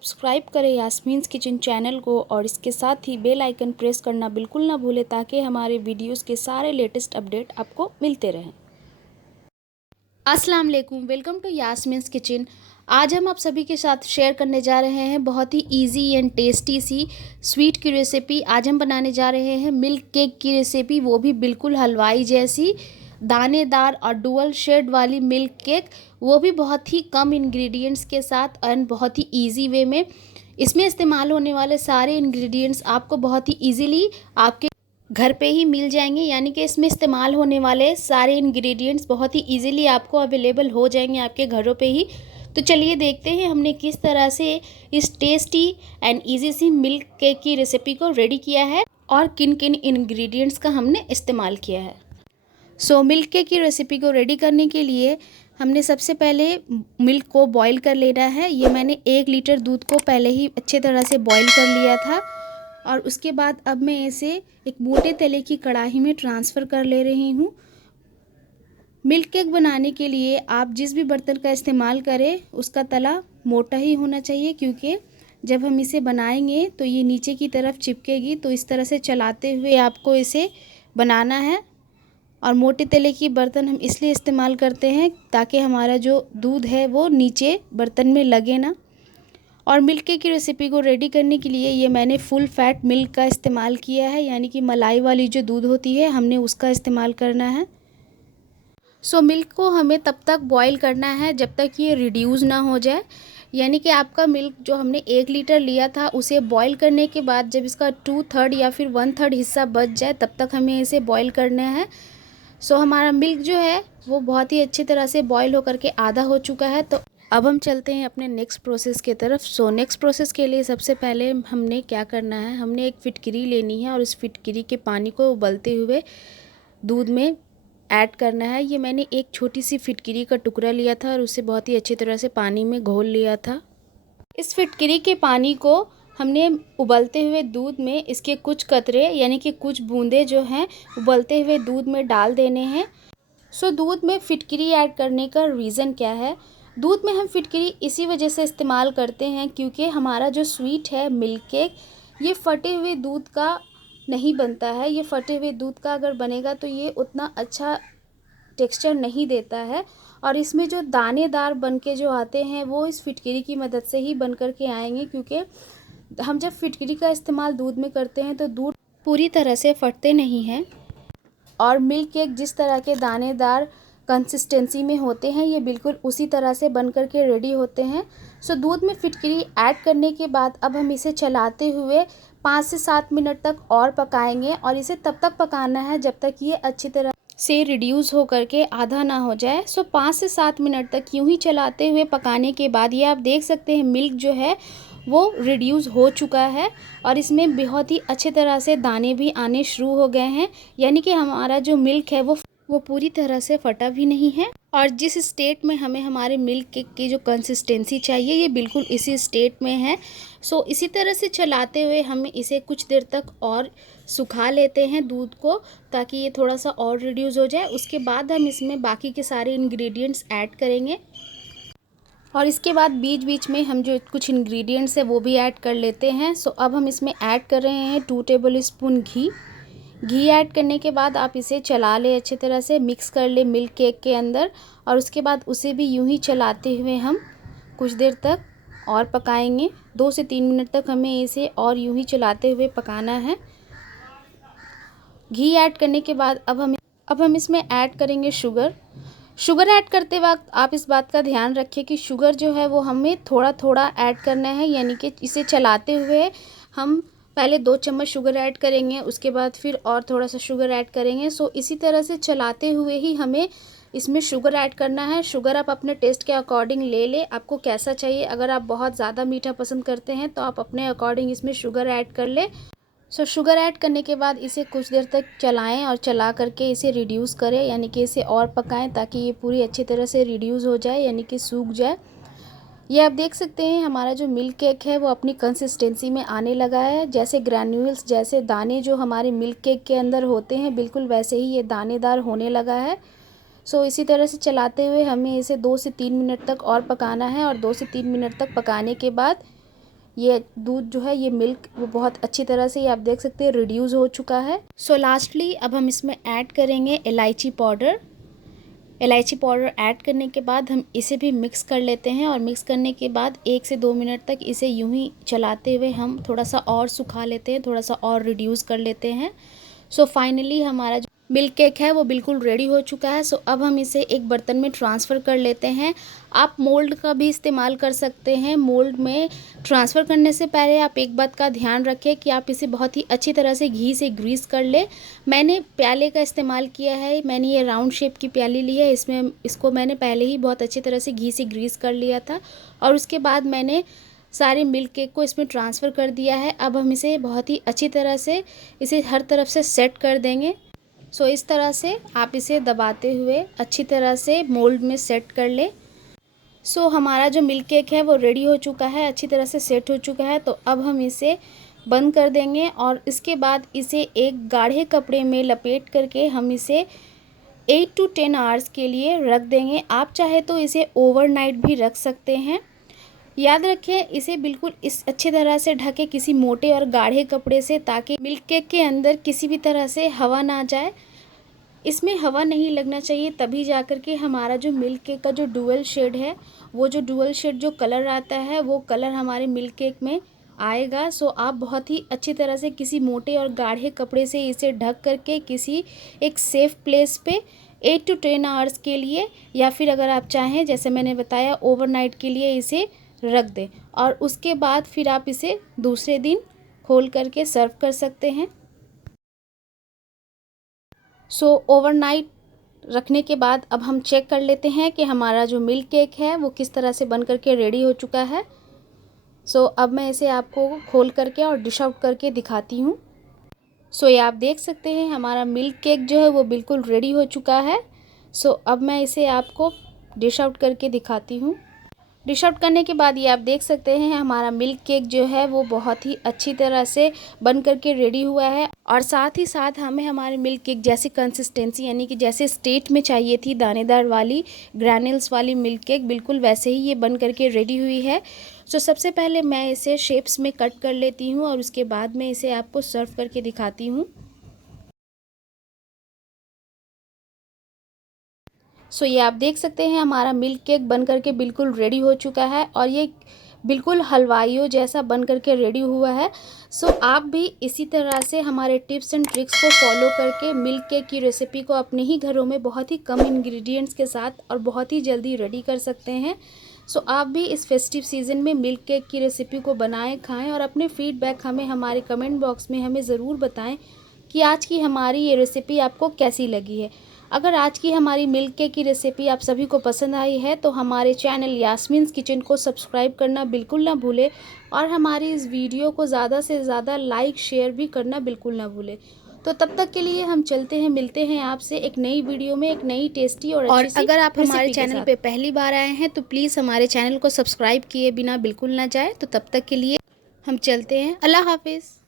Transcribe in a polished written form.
Subscribe करें Yasmin's kitchen channel को और इसके साथ ही बेल आइकन प्रेस करना बिल्कुल ना भूलें ताकि हमारे वीडियोस के सारे लेटेस्ट अपडेट आपको मिलते रहें। अस्सलाम वालेकुम, वेलकम टू यास्मीन्स किचन। आज हम आप सभी के साथ शेयर करने जा रहे हैं बहुत ही इजी एंड टेस्टी सी स्वीट की रेसिपी। आज हम बनाने जा रहे हैं मिल्क केक की रेसिपी, वो भी बिल्कुल हलवाई जैसी दानेदार और डुअल शेड वाली मिल्क केक, वो भी बहुत ही कम इंग्रेडिएंट्स के साथ एंड बहुत ही इजी वे में। इसमें इस्तेमाल होने वाले सारे इंग्रेडिएंट्स आपको बहुत ही इजीली आपके घर पे ही मिल जाएंगे, यानी कि इसमें इस्तेमाल होने वाले सारे इंग्रेडिएंट्स बहुत ही इजीली आपको अवेलेबल हो जाएंगे आपके घरों पे ही। तो चलिए देखते हैं हमने किस तरह से इस टेस्टी एंड इजी सी मिल्क केक की रेसिपी को रेडी किया है और किन किन इंग्रेडिएंट्स का हमने इस्तेमाल किया है। मिल्क केक की रेसिपी को रेडी करने के लिए हमने सबसे पहले मिल्क को बॉईल कर लेना है। ये मैंने 1 लीटर दूध को पहले ही अच्छे तरह से बॉईल कर लिया था और उसके बाद अब मैं इसे एक मोटे तले की कढ़ाई में ट्रांसफ़र कर ले रही हूँ। मिल्क केक बनाने के लिए आप जिस भी बर्तन का इस्तेमाल करें उसका तला मोटा ही होना चाहिए, क्योंकि जब हम इसे बनाएंगे तो ये नीचे की तरफ चिपकेगी। तो इस तरह से चलाते हुए आपको इसे बनाना है। और मोटे तले की बर्तन हम इसलिए इस्तेमाल करते हैं ताकि हमारा जो दूध है वो नीचे बर्तन में लगे ना। और मिल्क केक की रेसिपी को रेडी करने के लिए ये मैंने फुल फैट मिल्क का इस्तेमाल किया है, यानी कि मलाई वाली जो दूध होती है हमने उसका इस्तेमाल करना है। मिल्क को हमें तब तक बॉईल करना है जब तक ये रिड्यूस ना हो जाए, यानी कि आपका मिल्क जो हमने 1 लीटर लिया था उसे बॉईल करने के बाद जब इसका 2/3 या फिर 1/3 हिस्सा बच जाए तब तक हमें इसे बॉईल करना है। हमारा मिल्क जो है वो बहुत ही अच्छी तरह से बॉईल होकर के आधा हो चुका है। तो अब हम चलते हैं अपने नेक्स्ट प्रोसेस की तरफ। नेक्स्ट प्रोसेस के लिए सबसे पहले हमने क्या करना है, हमने एक फिटकरी लेनी है और इस फिटकरी के पानी को उबलते हुए दूध में ऐड करना है। ये मैंने एक छोटी सी फिटकरी का टुकड़ा लिया था और उसे बहुत ही अच्छी तरह से पानी में घोल लिया था। इस फिटकरी के पानी को हमने उबलते हुए दूध में इसके कुछ कतरे यानी कि कुछ बूंदे जो हैं उबलते हुए दूध में डाल देने हैं। दूध में फिटकरी ऐड करने का रीज़न क्या है, दूध में हम फिटकरी इसी वजह से इस्तेमाल करते हैं क्योंकि हमारा जो स्वीट है मिल्क केक ये फटे हुए दूध का नहीं बनता है। ये फटे हुए दूध का अगर बनेगा तो ये उतना अच्छा टेक्सचर नहीं देता है और इसमें जो दानेदार बन के जो आते हैं वो इस फिटकरी की मदद से ही बन कर के आएंगे, क्योंकि हम जब फिटकरी का इस्तेमाल दूध में करते हैं तो दूध पूरी तरह से फटते नहीं हैं और मिल्क केक जिस तरह के दानेदार कंसिस्टेंसी में होते हैं ये बिल्कुल उसी तरह से बन कर के रेडी होते हैं। दूध में फिटकरी ऐड करने के बाद अब हम इसे चलाते हुए 5 से 7 मिनट तक और पकाएंगे और इसे तब तक पकाना है जब तक ये अच्छी तरह से रिड्यूस हो करके आधा ना हो जाए। 5 से 7 मिनट तक यूं ही चलाते हुए पकाने के बाद ये आप देख सकते हैं मिल्क जो है वो रिड्यूस हो चुका है और इसमें बहुत ही अच्छे तरह से दाने भी आने शुरू हो गए हैं, यानी कि हमारा जो मिल्क है वो पूरी तरह से फटा भी नहीं है और जिस स्टेट में हमें हमारे मिल्क केक की जो कंसिस्टेंसी चाहिए ये बिल्कुल इसी स्टेट में है। इसी तरह से चलाते हुए हमें इसे कुछ देर तक और सुखा लेते हैं दूध को, ताकि ये थोड़ा सा और रिड्यूस हो जाए। उसके बाद हम इसमें बाकी के सारे इंग्रेडिएंट्स ऐड करेंगे और इसके बाद बीच बीच में हम जो कुछ इंग्रेडिएंट्स है वो भी ऐड कर लेते हैं। अब हम इसमें ऐड कर रहे हैं 2 टेबल स्पून घी ऐड करने के बाद आप इसे चला ले, अच्छी तरह से मिक्स कर ले मिल्क केक के अंदर और उसके बाद उसे भी यूं ही चलाते हुए हम कुछ देर तक और पकाएंगे। 2 से 3 मिनट तक हमें इसे और यूं ही चलाते हुए पकाना है। घी ऐड करने के बाद अब हम इसमें ऐड करेंगे शुगर ऐड करते वक्त आप इस बात का ध्यान रखिए कि शुगर जो है वो हमें थोड़ा थोड़ा ऐड करना है, यानी कि इसे चलाते हुए हम पहले 2 चम्मच शुगर ऐड करेंगे, उसके बाद फिर और थोड़ा सा शुगर ऐड करेंगे। इसी तरह से चलाते हुए ही हमें इसमें शुगर ऐड करना है। शुगर आप अपने टेस्ट के अकॉर्डिंग ले आपको कैसा चाहिए। अगर आप बहुत ज़्यादा मीठा पसंद करते हैं तो आप अपने अकॉर्डिंग इसमें शुगर ऐड कर ले। शुगर ऐड करने के बाद इसे कुछ देर तक चलाएं और चला करके इसे रिड्यूस करें, यानी कि इसे और पकाएं ताकि ये पूरी अच्छी तरह से रिड्यूस हो जाए, यानी कि सूख जाए। ये आप देख सकते हैं हमारा जो मिल्क केक है वो अपनी कंसिस्टेंसी में आने लगा है, जैसे ग्रैन्यूल्स जैसे दाने जो हमारे मिल्क केक के अंदर होते हैं बिल्कुल वैसे ही ये दानेदार होने लगा है। इसी तरह से चलाते हुए हमें इसे 2 से 3 मिनट तक और पकाना है और 2 से 3 मिनट तक पकाने के बाद ये दूध जो है, ये मिल्क, वो बहुत अच्छी तरह से, ये आप देख सकते हैं, रिड्यूस हो चुका है। सो लास्टली अब हम इसमें ऐड करेंगे इलायची पाउडर। इलायची पाउडर ऐड करने के बाद हम इसे भी मिक्स कर लेते हैं, और मिक्स करने के बाद 1 से 2 मिनट तक इसे यूं ही चलाते हुए हम थोड़ा सा और सुखा लेते हैं, थोड़ा सा और रिड्यूस कर लेते हैं। सो फाइनली हमारा जो मिल्क केक है वो बिल्कुल रेडी हो चुका है। सो अब हम इसे एक बर्तन में ट्रांसफ़र कर लेते हैं। आप मोल्ड का भी इस्तेमाल कर सकते हैं। मोल्ड में ट्रांसफ़र करने से पहले आप एक बात का ध्यान रखें कि आप इसे बहुत ही अच्छी तरह से घी से ग्रीस कर लें। मैंने प्याले का इस्तेमाल किया है, मैंने ये राउंड शेप की प्याली ली है। इसको मैंने पहले ही बहुत अच्छी तरह से घी से ग्रीस कर लिया था, और उसके बाद मैंने सारे मिल्क केक को इसमें ट्रांसफ़र कर दिया है। अब हम इसे बहुत ही अच्छी तरह से इसे हर तरफ से सेट कर देंगे। सो इस तरह से आप इसे दबाते हुए अच्छी तरह से मोल्ड में सेट कर ले। सो हमारा जो मिल्क केक है वो रेडी हो चुका है, अच्छी तरह से सेट हो चुका है। तो अब हम इसे बंद कर देंगे, और इसके बाद इसे एक गाढ़े कपड़े में लपेट करके हम इसे 8 to 10 आवर्स के लिए रख देंगे। आप चाहे तो इसे ओवरनाइट भी रख सकते हैं। याद रखें, इसे बिल्कुल इस अच्छी तरह से ढके किसी मोटे और गाढ़े कपड़े से, ताकि मिल्क केक के अंदर किसी भी तरह से हवा ना जाए। इसमें हवा नहीं लगना चाहिए, तभी जाकर के हमारा जो मिल्क केक का जो डुअल शेड है, वो जो डुअल शेड जो कलर आता है, वो कलर हमारे मिल्क केक में आएगा। सो आप बहुत ही अच्छी तरह से किसी मोटे और गाढ़े कपड़े से इसे ढक करके किसी एक सेफ़ प्लेस पे 8 to 10 आवर्स के लिए, या फिर अगर आप चाहें जैसे मैंने बताया ओवरनाइट के लिए इसे रख दें, और उसके बाद फिर आप इसे दूसरे दिन खोल करके सर्व कर सकते हैं। सो ओवरनाइट रखने के बाद अब हम चेक कर लेते हैं कि हमारा जो मिल्क केक है वो किस तरह से बन करके रेडी हो चुका है। सो अब मैं इसे आपको खोल करके और डिश आउट करके दिखाती हूँ। सो ये आप देख सकते हैं हमारा मिल्क केक जो है वो बिल्कुल रेडी हो चुका है। सो अब मैं इसे आपको डिश आउट करके दिखाती हूँ। डिश आउट करने के बाद ये आप देख सकते हैं हमारा मिल्क केक जो है वो बहुत ही अच्छी तरह से बन करके रेडी हुआ है, और साथ ही साथ हमें हमारे मिल्क केक जैसी कंसिस्टेंसी, यानी कि जैसे स्टेट में चाहिए थी दानेदार वाली ग्रैन्युल्स वाली मिल्क केक, बिल्कुल वैसे ही ये बन करके रेडी हुई है। तो सबसे पहले मैं इसे शेप्स में कट कर लेती हूँ, और उसके बाद मैं इसे आपको सर्व करके दिखाती हूँ। सो ये आप देख सकते हैं हमारा मिल्क केक बन करके बिल्कुल रेडी हो चुका है, और ये बिल्कुल हलवाइयों जैसा बन करके रेडी हुआ है। सो आप भी इसी तरह से हमारे टिप्स एंड ट्रिक्स को फॉलो करके मिल्क केक की रेसिपी को अपने ही घरों में बहुत ही कम इंग्रेडिएंट्स के साथ और बहुत ही जल्दी रेडी कर सकते हैं। सो आप भी इस फेस्टिव सीज़न में मिल्क केक की रेसिपी को बनाएं, खाएं, और अपने फीडबैक हमें हमारे कमेंट बॉक्स में हमें ज़रूर बताएं कि आज की हमारी ये रेसिपी आपको कैसी लगी है। अगर आज की हमारी मिल्क केक की रेसिपी आप सभी को पसंद आई है तो हमारे चैनल यास्मीन्स किचन को सब्सक्राइब करना बिल्कुल ना भूलें, और हमारी इस वीडियो को ज़्यादा से ज़्यादा लाइक शेयर भी करना बिल्कुल ना भूलें। तो तब तक के लिए हम चलते हैं, मिलते हैं आपसे एक नई वीडियो में एक नई टेस्टी और अच्छी सी अगर आप हमारे रेसिपी के चैनल साथ। पे पहली बार आए हैं तो प्लीज़ हमारे चैनल को सब्सक्राइब किए बिना बिल्कुल ना जाए। तो तब तक के लिए हम चलते हैं। अल्लाह हाफिज़।